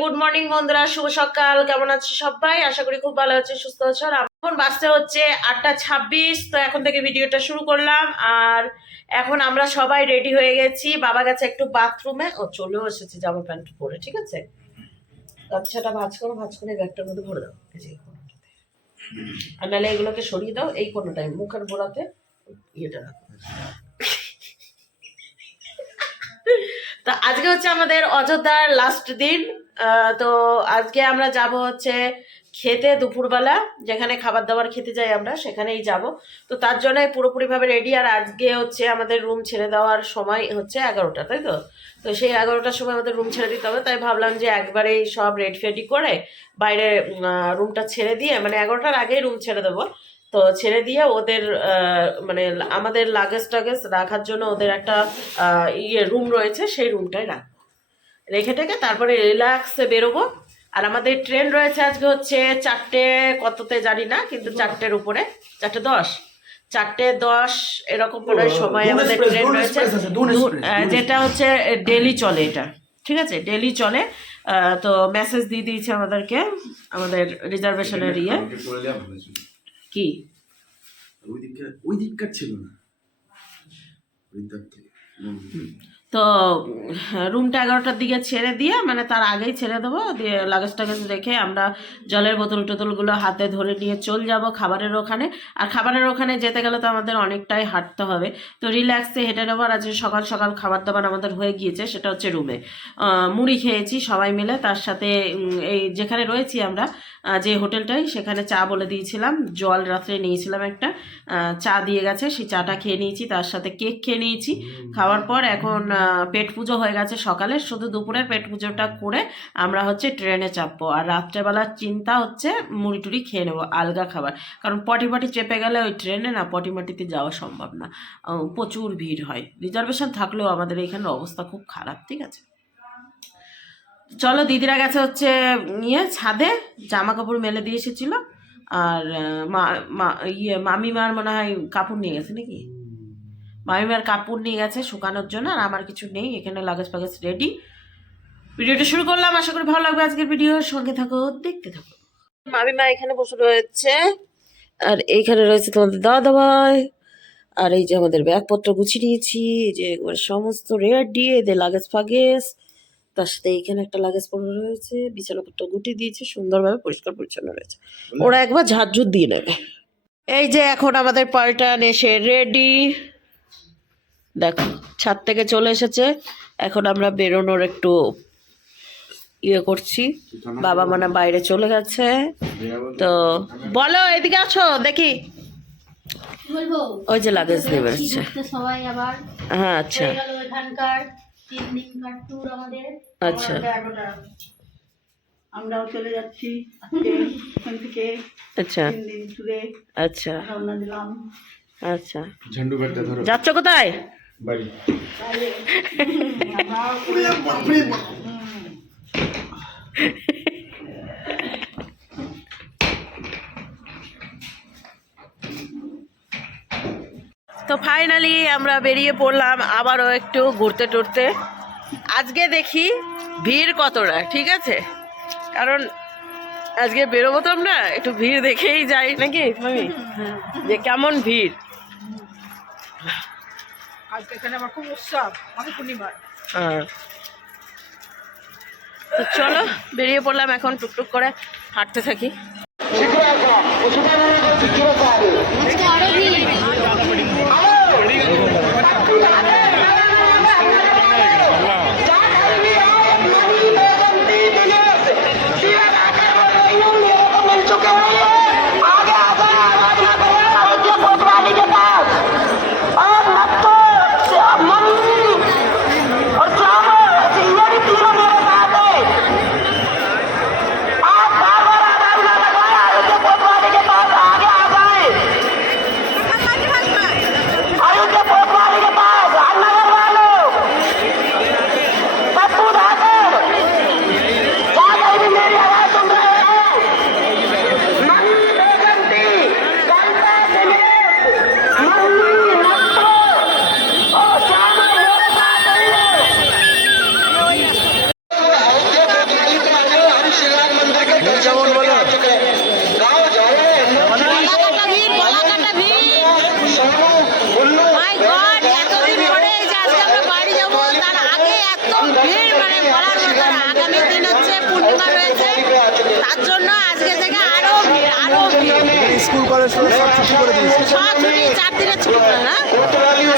Good morning বন্ধুরা, শুভ সকাল। কেমন আছো সবাই? আশা করি খুব ভালো আছো, সুস্থ আছো। আর এখন বাজতে হচ্ছে 8:26। তো এখন থেকে ভিডিওটা শুরু করলাম। আর এখন আমরা সবাই রেডি হয়ে গেছি। বাবা গেছে একটু বাথরুমে, ও চলেও এসেছে জামা প্যান্ট পরে। ঠিক আছে, গামছাটা ভাঁজ করে ব্যাগটার মধ্যে ভরে দাও। এই যে কোনোটাতে, আর নাহলে এগুলোকে সরিয়ে দাও। এই কোনোটাই মুখের গোড়াতে ইয়েটা রাখো। তো আজকে হচ্ছে আমাদের অযোধ্যার লাস্ট দিন। তো আজকে আমরা যাব হচ্ছে খেতে দুপুরবেলা, যেখানে খাবার দাবার খেতে যাই আমরা সেখানেই যাব। তো তার জন্য পুরোপুরিভাবে রেডি। আর আজকে হচ্ছে আমাদের রুম ছেড়ে দেওয়ার সময় হচ্ছে 11টা, তাই তো? তো সেই 11টার সময় আমাদের রুম ছেড়ে দিতে হবে। তাই ভাবলাম যে একবারেই সব রেডি ফেডি করে বাইরে রুমটা ছেড়ে দিয়ে, মানে 11টার আগেই রুম ছেড়ে দেবো। তো ছেড়ে দিয়ে ওদের মানে আমাদের লাগেজ টাগেজ রাখার জন্য ওদের একটা রুম রয়েছে, সেই রুমটায় রেখে টেকে তারপরে রিল্যাক্সে বেরোবো। আর আমাদের ট্রেন রয়েছে আজকে হচ্ছে 4টে কততে জানি না, কিন্তু 4টের উপরে, 4:10, 4:10 এরকম কোনো সময় আমাদের ট্রেন রয়েছে, যেটা হচ্ছে ডেলি চলে এটা। ঠিক আছে, ডেলি চলে। তো মেসেজ দিয়ে দিয়েছে আমাদেরকে, আমাদের রিজার্ভেশনের কি ওই দিককার ছিল না। তো রুমটা 11টার দিকে ছেড়ে দিয়ে, মানে তার আগেই ছেড়ে দেবো, দিয়ে লাগেজ টাগেজ রেখে আমরা জলের বোতল টোতলগুলো হাতে ধরে নিয়ে চল যাব খাবারের ওখানে। আর খাবারের ওখানে যেতে গেলে তো আমাদের অনেকটাই হাঁটতে হবে। তো রিল্যাক্সে হেঁটে নেবো। আর আজকে সকাল সকাল খাবার দাবার আমাদের হয়ে গিয়েছে, সেটা হচ্ছে রুমে মুড়ি খেয়েছি সবাই মিলে। তার সাথে এই যেখানে রয়েছি আমরা, যে হোটেলটাই, সেখানে চা বলে দিয়েছিলাম, জল রাত্রে নিয়েছিলাম একটা, চা দিয়ে গেছে, সেই চাটা খেয়ে নিয়েছি। তার সাথে কেক খেয়ে নিয়েছি। খাওয়ার পর এখন পেট পুজো হয়ে গেছে সকালে, শুধু দুপুরের পেট পুজোটা করে আমরা হচ্ছে ট্রেনে চাপবো। আর রাত্রেবেলার চিন্তা হচ্ছে মুড়ি টুড়ি খেয়ে নেবো, আলগা খাবার। কারণ পটি চেপে গেলে ওই ট্রেনে না পটি মাটিতে যাওয়া সম্ভব না, প্রচুর ভিড় হয়। রিজার্ভেশন থাকলেও আমাদের এখানের অবস্থা খুব খারাপ। ঠিক আছে, চলো। দিদিরা গেছে হচ্ছে ছাদে, জামা কাপড় মেলে দিয়ে এসেছিল। আর মামিমার মনে হয় কাপড় নিয়ে গেছে নাকি, মামিমার কাপড় নিয়ে গেছে শুকানোর জন্য। আর আমার কিছু নেই, এখানে লাগেজ ফাগেজ রেডি। ভিডিওটা শুরু করলাম, আশা করি ভালো লাগবে আজকের ভিডিওর সঙ্গে থাকো, দেখতে থাকো। মামিমা এখানে বসে রয়েছে, আর এইখানে রয়েছে তোমাদের দাদা ভাই। আর এই যে আমাদের ব্যাগপত্র গুছিয়ে নিয়েছি, যে সমস্ত রেডি, এদের লাগেজ ফাগেজ। তার সাথে এইখানে একটা লাগেজ পড়ে রয়েছে, বিছানাপত্র গুটিয়ে দিয়েছে, সুন্দরভাবে পরিষ্কার পরিচ্ছন্ন রয়েছে। ওরা একবার ঝাড়ঝুট দিয়ে নেবে। এই যে এখন আমাদের পাল্টান এসে রেডি, দেখো ছাদ থেকে চলে এসেছে। এখন আমরা বেরোনোর একটু করছি। বাবা মানে বাইরে চলে গেছে। তো বলো, এদিকে আছো দেখি। ওই যে লাগেজ নিয়ে বেরোচ্ছে সবাই আবার। হ্যাঁ, আচ্ছা আচ্ছা, আমরাও চলে যাচ্ছি এখান থেকে। আচ্ছা, 3 দিন ট্যুরে আচ্ছা রওনা দিলাম। আচ্ছা, যাচ্ছ কোথায়? বাড়ি। তো ফাইনালি আমরা বেরিয়ে পড়লাম আবারও একটু ঘুরতে টুরতে। আজকে দেখি ভিড় কতটা। ঠিক আছে, কারণ আজকে বেরোবো তো আমরা, একটু ভিড় দেখেই যাই নাকি আমি, যে কেমন ভিড়। আজকে এখানে আমার খুব উৎসব, মানে পূর্ণিমা। হ্যাঁ, তো চলো বেরিয়ে পড়লাম, এখন টুকটুক করে হাঁটতে থাকি। তার জন্য আজকে থেকে আরো ভিড়, আরো ভিড়। স্কুল কলেজ সব ছুটি করে দিয়েছে। সব ছুটি, 4 দিনের ছুটি করে না,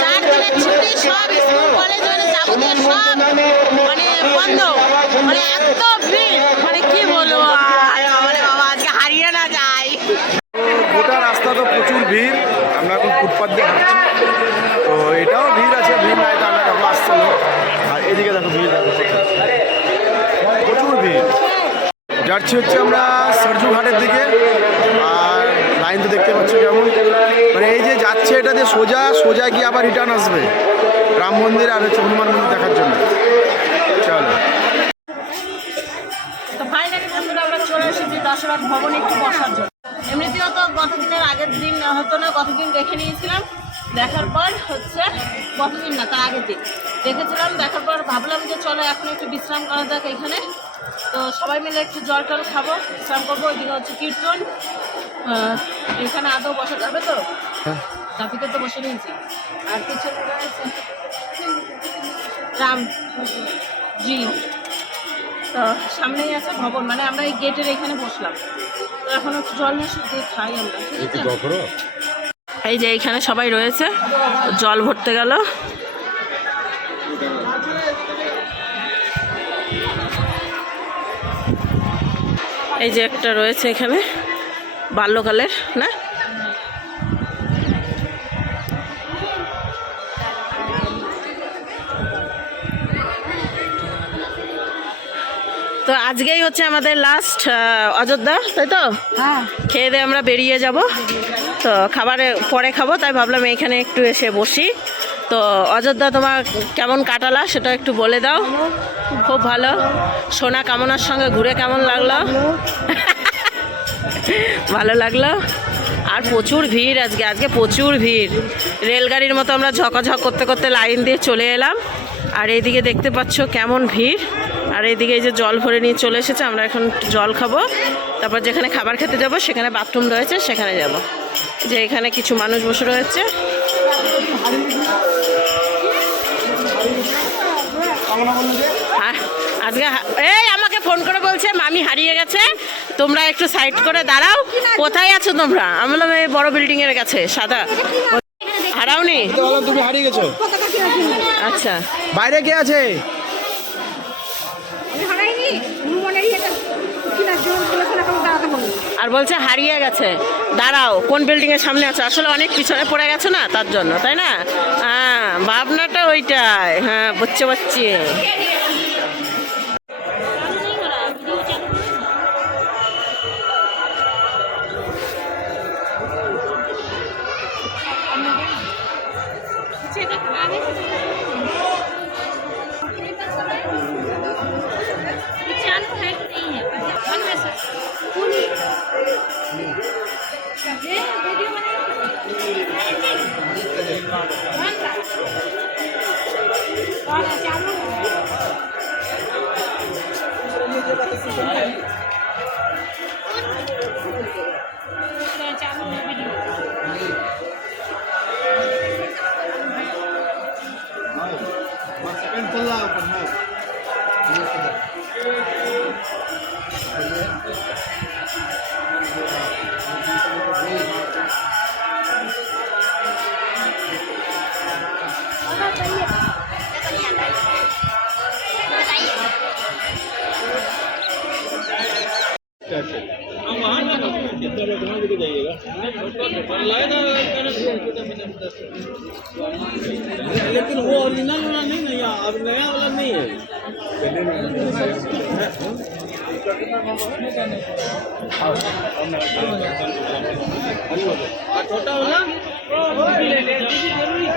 4 দিনের ছুটি, সব স্কুল কলেজ মানে যাবতীয় সব মানে বন্ধ, মানে এত ভিড়, মানে কি বলবো মানে বাবা আজকে হারিয়ে না যায়। গোটা রাস্তা তো প্রচুর ভিড়, আমরা এখন ফুটপাথ দিয়ে হাঁটছি, তো এটাও ভিড় আছে, ভিড় নাই তো আমরা দেখো আসছে না। আর এদিকে দেখো ভিড়, দেখো প্রচুর ভিড়। যাচ্ছি হচ্ছে আমরা সরজু ঘাটের দিকে, আর লাইন তো দেখতে পাচ্ছ কেমন, মানে এই যে যাচ্ছে এটা দিয়ে সোজা সোজা গিয়ে আবার রিটার্ন আসবে রাম মন্দির আর হচ্ছে হনুমান মন্দির দেখার জন্য। চলো তো ফাইনালি বন্ধুরা আমরা চলে এসেছি দশরথ ভবনে একটু বসার জন্য। এমনিতেও তো গতদিনের আগের দিন হতো না, গতদিন দেখে নিয়েছিলাম, দেখার পর হচ্ছে গতদিন না তার আগের দিন দেখেছিলাম, দেখার পর ভাবলাম যে চলো এখন একটু বিশ্রাম করা যাক এখানে। তো সবাই মিলে একটু জল টল খাবো, বিশ্রাম করবো। ওইদিকে হচ্ছে কীর্তন, এখানে আদৌ বসা যাবে তো? ট্রাফিকে তো বসে নিয়েছি। আর কিছু রাম জি, তো সামনেই আছে ভবন, মানে আমরা এই গেটের এখানে বসলাম। তো এখন একটু জল নিয়ে শুকিয়ে খাই আমরা, ঠিক আছে? এই যে এইখানে সবাই রয়েছে, জল ভরতে গেল। এই যে একটা রয়েছে এখানে বাল্যকালের না, তো আজকেই হচ্ছে আমাদের লাস্ট অযোধ্যা, তাই তো? হ্যাঁ, খেয়ে দিয়ে আমরা বেরিয়ে যাব, তো খাবারে পরে খাবো, তাই ভাবলাম এইখানে একটু এসে বসি। তো অযোধ্যা তোমার কেমন কাটালা সেটা একটু বলে দাও। খুব ভালো। সোনা কামনার সঙ্গে ঘুরে কেমন লাগলো? ভালো লাগলো। আর প্রচুর ভিড় আজকে, আজকে প্রচুর ভিড়, রেলগাড়ির মতো আমরা ঝকাঝক করতে করতে লাইন দিয়ে চলে এলাম। আর এইদিকে দেখতে পাচ্ছ কেমন ভিড়, আর এইদিকে এই যে জল ভরে নিয়ে চলে এসেছে। আমরা এখন জল খাবো, তারপর যেখানে খাবার খেতে যাব সেখানে বাথরুম রয়েছে, সেখানে যাব। যে এখানে কিছু মানুষ বসে রয়েছে। আজকে এই আমাকে ফোন করে বলছে মামি হারিয়ে গেছে, তোমরা একটু সাইড করে দাঁড়াও। কোথায় আছো তোমরা? আমি বললাম এই বড় বিল্ডিং এর কাছে সাদা। হারাওনি? তুমি হারিয়ে গেছো। আচ্ছা, বাইরে কে আছে? আর বলছে হারিয়ে গেছে, দাঁড়াও কোন বিল্ডিং এর সামনে আছে। আসলে অনেক পিছনে পড়ে গেছে না, তার জন্য, তাই না? হ্যাঁ, ভাবনাটা ওইটাই। হ্যাঁ, বুঝতে পারছি। लेकिन वो ओरिजिनल वाला नहीं ना, या अब नया वाला नहीं है। छोटा वाला ले ले जरूरी है।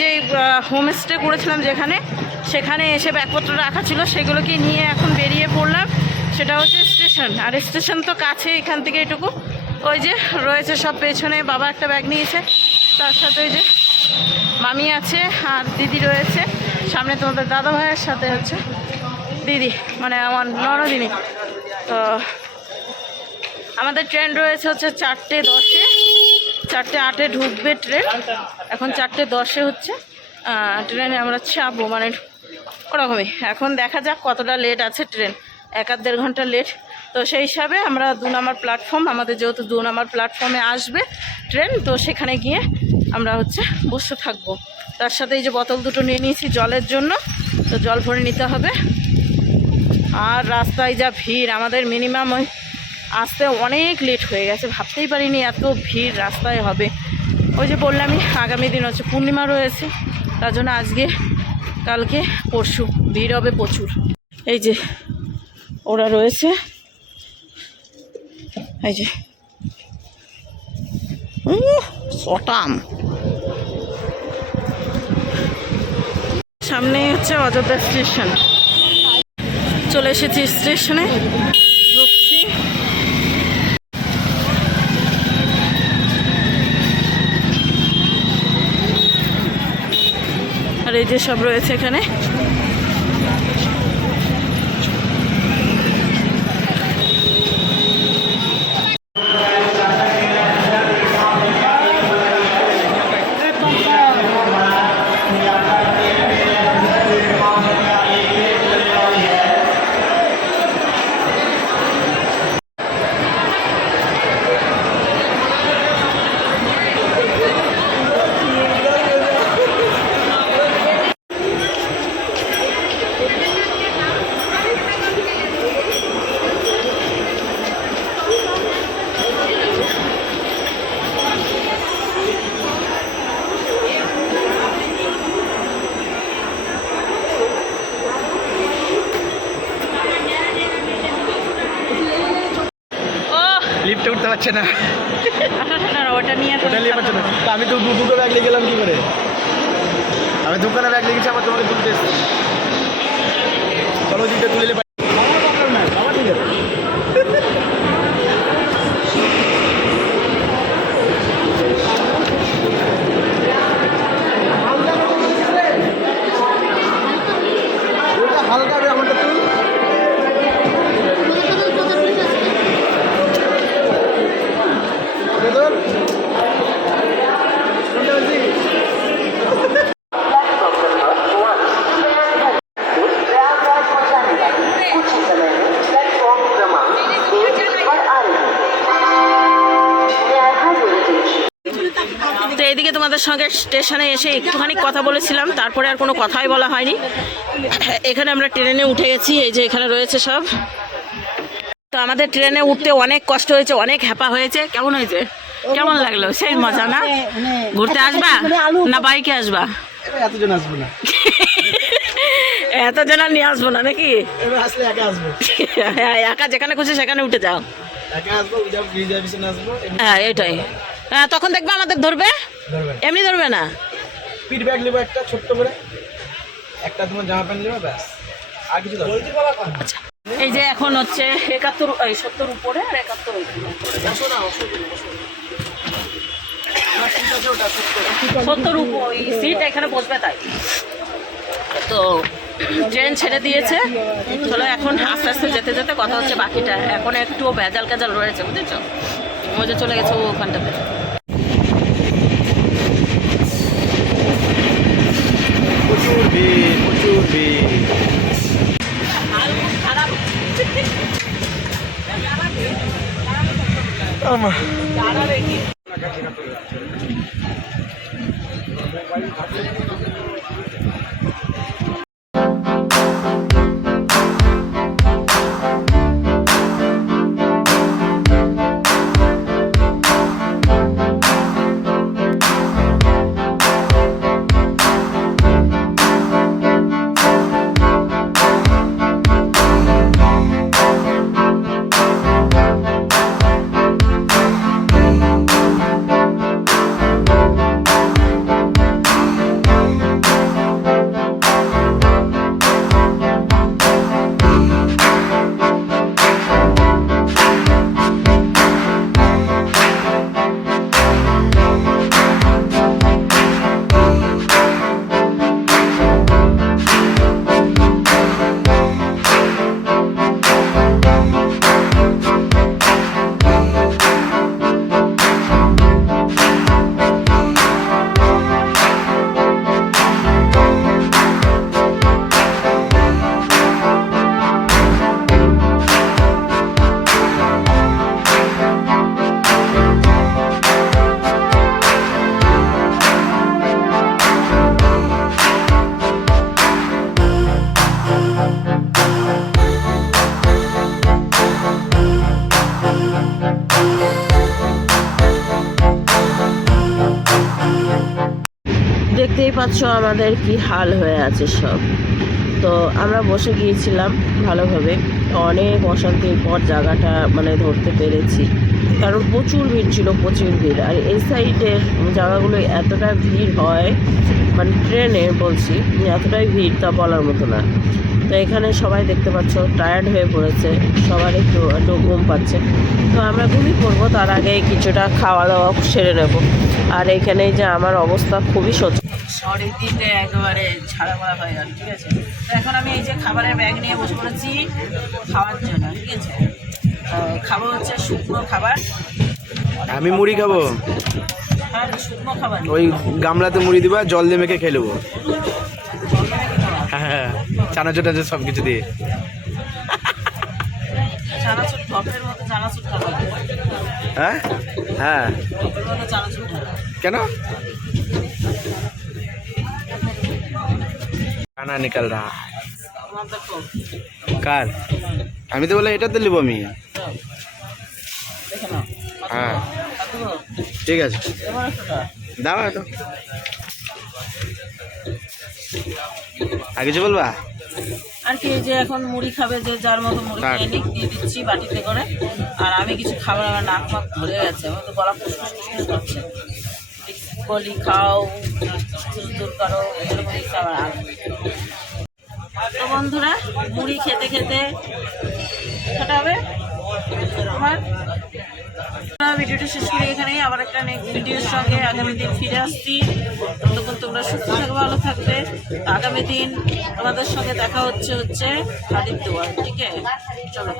যে হোমস্টে করেছিলাম যেখানে, সেখানে এসে ব্যাগপত্র রাখা ছিল, সেগুলোকে নিয়ে এখন বেরিয়ে পড়লাম। সেটা হচ্ছে স্টেশন, আর স্টেশন তো কাছে এখান থেকে এটুকু। ওই যে রয়েছে সব পেছনে, বাবা একটা ব্যাগ নিয়েছে, তার সাথে ওই যে মামি আছে আর দিদি রয়েছে, সামনে তোমাদের দাদা ভাইয়ের সাথে হচ্ছে দিদি, মানে আমার ননদিনী। তো আমাদের ট্রেন রয়েছে হচ্ছে 4:10, 4:08 ঢুকবে ট্রেন, এখন 4:10 হচ্ছে ট্রেনে আমরা চাপবো, মানে ওরকমই। এখন দেখা যাক কতটা লেট আছে ট্রেন, 1-1.5 ঘন্টা লেট। তো সেই হিসাবে আমরা 2 নম্বর প্ল্যাটফর্ম, আমাদের যেহেতু 2 নম্বর প্ল্যাটফর্মে আসবে ট্রেন, তো সেখানে গিয়ে আমরা হচ্ছে বসে থাকবো। তার সাথে এই যে বোতল দুটো নিয়ে নিয়েছি জলের জন্য, তো জল ভরে নিতে হবে। আর রাস্তায় যা ভিড়, আমাদের মিনিমাম ওই আসতে অনেক লেট হয়ে গেছে, ভাবতেই পারিনি এত ভিড় রাস্তায় হবে। ওই যে বললামই আগামী দিন হচ্ছে পূর্ণিমা রয়েছে, তার জন্য আজকে কালকে পরশু ভিড় হবে প্রচুর। এই যে ওরা রয়েছে, এই যে সটাম, সামনে হচ্ছে অযোধ্যা স্টেশন। চলে এসেছি স্টেশনে, ঢুকছি। আর এই যে সব রয়েছে এখানে। লিফটে উঠতে পারছে না, ওটা নিয়ে তো ওটা নিয়ে পারছে না। তা আমি তো দুটো ব্যাগ নিয়ে গেলাম কি করে? আমি দোকানে ব্যাগ লিখেছি, আবার তোমাকে তুলতে এসেছি। চলো দিতে তুলে নিলে আমার ঠিক আছে। হালকা আমারটা তুল। তো এইদিকে তোমাদের সঙ্গে স্টেশনে এসে একটুখানি কথা বলেছিলাম, তারপরে আর কোনো কথাই বলা হয়নি। এখানে আমরা ট্রেনে উঠে গেছি, এই যে এখানে রয়েছে সব। তো আমাদের ট্রেনে উঠতে অনেক কষ্ট হয়েছে, অনেক হ্যাপা হয়েছে। কেমন হয়েছে, কেমন লাগলো? সেই মজা না? ঘুরতে আসবা না বাইকে আসবা? এতজন আসবো না, এতজন আর নিয়ে আসবো না নাকি? এবার আসলে একা আসবো। হ্যাঁ, একা যেখানে খুশি সেখানে উঠে যাও। একা আসবো, রিজার্ভেশন আসবো। হ্যাঁ এটাই। হ্যাঁ তখন দেখবে আমাদের ধরবে, এমনি ধরবে না। পিট ব্যাগ নেবো একটা ছোট্ট করে, একটা তোমার জামা প্যান্ট নেবো, ব্যাস, আর কিছু দরকার নেই। আচ্ছা, এই যে এখন হচ্ছে 70 উপরে আর 71 70 উপর সিট এখানে বসবে, তাই তো ট্রেন ছেড়ে দিয়েছে। চলো এখন আস্তে আস্তে যেতে যেতে কথা হচ্ছে বাকিটা। এখন একটু ভেজাল কাজাল রয়েছে, বুঝেছো? মজা চলে গেছে ওখানটাতে। প্রচুর ভিড়, প্রচুর ভিড়। পাচ্ছ আমাদের কি হাল হয়ে আছে সব। তো আমরা বসে গিয়েছিলাম ভালোভাবে, অনেক অশান্তির পর জায়গাটা মানে ধরতে পেরেছি, কারণ প্রচুর ভিড় ছিল, প্রচুর ভিড়। আর এই সাইডের জায়গাগুলো এতটা ভিড় হয়, মানে ট্রেনে বলছি, এতটাই ভিড় তা বলার মতো না। তো এখানে সবাই দেখতে পাচ্ছ টায়ার্ড হয়ে পড়েছে, সবার একটু একটু ঘুম পাচ্ছে। তো আমরা ঘুমিয়ে পড়বো, তার আগে কিছুটা খাওয়া দাওয়া সেরে নেব। আর এইখানে যে আমার অবস্থা খুবই সহ্য, শরীর দিতে একেবারে ছাড়া মারা হয়ে গেল, ঠিক আছে। তো এখন আমি এই যে খাবারের ব্যাগ নিয়ে বসে পড়েছি খাওয়ার জন্য, ঠিক আছে। খাবো হচ্ছে শুকনো খাবার। আমি মুড়ি খাবো, হ্যাঁ শুকনো খাবার, ওই গামলাতে মুড়ি দিবা, জল দিয়ে মেখে খেয়ে নেবো। হ্যাঁ, চানাচুর টানাচুর সব কিছু দিয়ে। চানাচুর ঢপের মতো চানাচুর খাবো। হ্যাঁ হ্যাঁ, ঢপের মতো চানাচুর খাবো কেন? খানা নিকাল রা আমার দেখো। কার? আমি তো বলে এটাতে নেবো আমি। দেখে নাও। হ্যাঁ ঠিক আছে, দাও তো। আর কিছু বলবা? আর কি, এই যে এখন মুড়ি খাবে, যে যার মতো মুড়ি তার। খেয়ে নিক, দিয়ে দিচ্ছি বাটিতে করে। আর আমি কিছু খাবার, আমার নাক মাক ধরে গেছে, আমার তো গলা ফুসফুস ফুসফুস করছে। বলি খাও, দূর করো, এরকমই খাবার। তো বন্ধুরা, মুড়ি খেতে খেতে খেতে হবে আমার। ভিডিওটা শেষ করি এখানেই, আবার একটা নেক্সট ভিডিওর সঙ্গে আগামী দিন ফিরে আসছি। ততক্ষণ তোমরা সুস্থ থাকবে, ভালো থাকবে। আগামী দিন তোমাদের সঙ্গে দেখা হচ্ছে আদিত্য, ঠিক আছে? চলো।